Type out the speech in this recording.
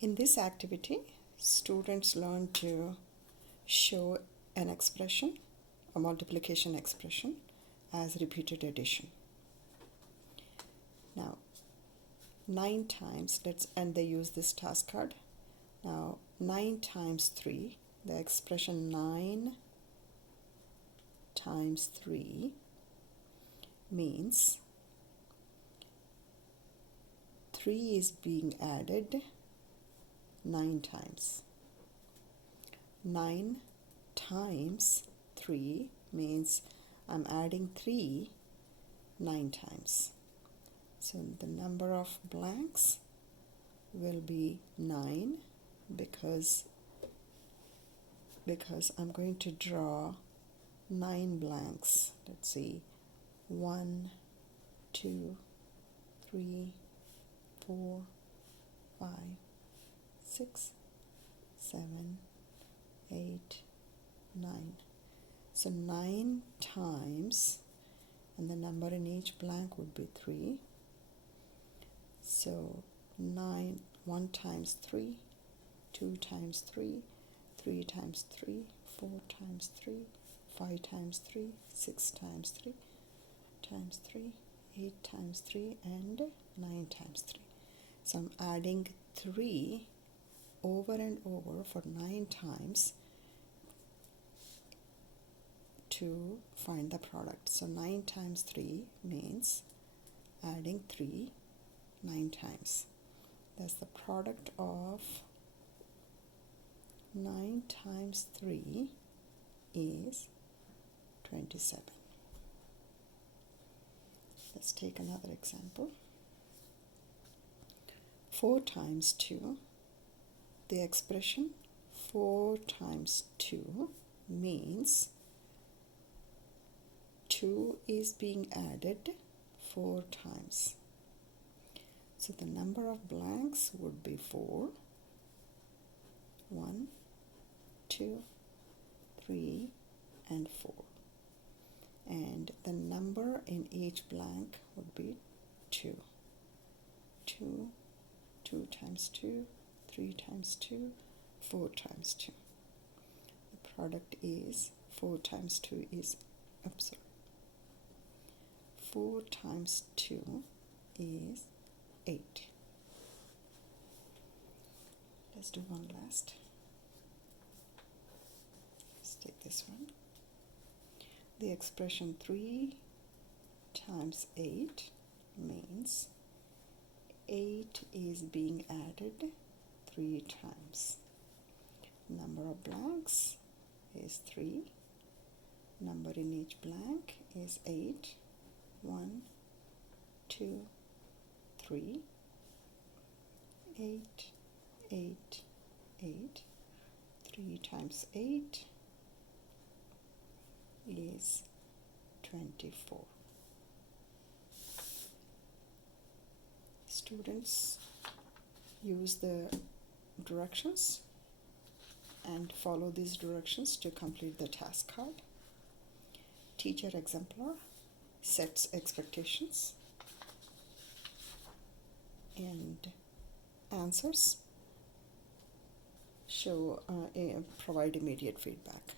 In this activity, students learn to show an expression, a multiplication expression, as repeated addition. Now, 9 times, and they use this task card. Now, 9 times 3, the expression 9 times 3 means 3 is being added 9 times. 9 times 3 means I'm adding 3 9 times. So the number of blanks will be 9 because I'm going to draw 9 blanks. Let's see, 1, 2, 3, 4, 5, 6, 7, 8, 9. So 9 times, and the number in each blank would be 3. So 9, 1 times 3, 2 times 3, 3 times 3, 4 times 3, 5 times 3, 6 times 3, times 3, 8 times 3, and 9 times 3. So I'm adding 3 over and over for 9 times to find the product. So 9 times 3 means adding 3 9 times. That's the product of 9 times 3 is 27. Let's take another example. 4 times 2. The expression 4 times 2 means 2 is being added 4 times. So the number of blanks would be 4. 1, 2, 3, and 4. And the number in each blank would be 2. 2, 2 times 2, 3 times 2, 4 times 2. The product is 4 times 2 is, 4 times 2 is 8. Let's do one last. Let's take this one. The expression 3 times 8 means 8 is being added 3 times. Number of blanks is 3. Number in each blank is 8. 1, 2, 3, 8, 8, 8. 3 times 8 is 24. Students use the directions and follow these directions to complete the task card. Teacher exemplar sets expectations and answers provide immediate feedback.